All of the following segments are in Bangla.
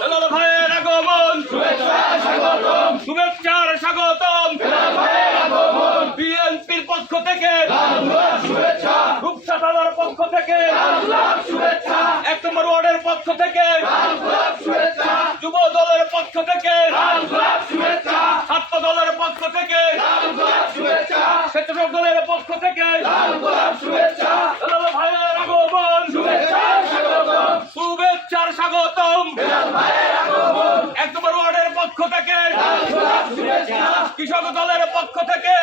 বেলাল ভাইয়ের আগমন, শুভেচ্ছার স্বাগতম। বিএনপির পক্ষ থেকে, রূপসা থানার পক্ষ থেকে, 1 নম্বর ওয়ার্ডের পক্ষ থেকে, যুব দলের পক্ষ থেকে, ছাত্র দলের পক্ষ থেকে, স্বেচ্ছাসেবক দলের পক্ষ থেকে বেলাল ভাইয়ের আগমন, শুভেচ্ছার স্বাগতম। 1 নম্বর ওয়ার্ডের পক্ষ থেকে, কৃষক দলের পক্ষ থেকে,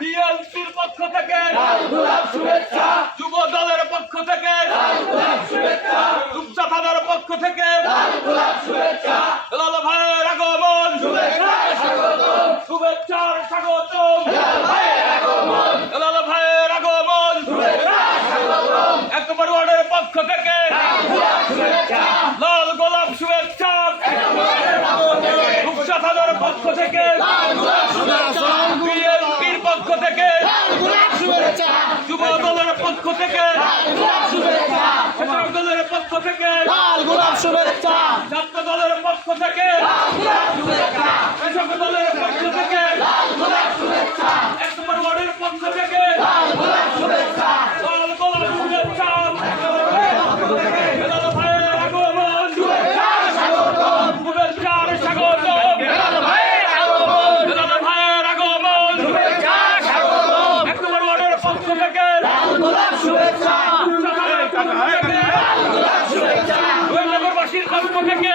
বিএনপির পক্ষ থেকে, যুব দলের পক্ষ থেকে, রূপসা থানার পক্ষ থেকে বেলাল ভাইয়ের আগমন, শুভেচ্ছার স্বাগতম। বেলাল ভাইয়ের আগমন, 1 নম্বর ওয়ার্ডের পক্ষ থেকে লাল গোলাপ শুভেচ্ছা, রূপসা থানার পক্ষ থেকে, বিএনপির পক্ষ থেকে, যুব দলের পক্ষ থেকে, কৃষক দলের পক্ষ থেকে, ছাত্র দলের পক্ষ থেকে, কৃষক দলের পক্ষ থেকে, 1 নম্বর ওয়ার্ডের পক্ষ থেকে লাল গোলাপ শুভেচ্ছা। বেলাল ভাইয়ের আগমন, শুভেচ্ছার স্বাগতম। বেলাল ভাইয়ের আগমন, 1 নম্বর ওয়ার্ডের পক্ষ থেকে, 2 নম্বরবাসীর পক্ষ থেকে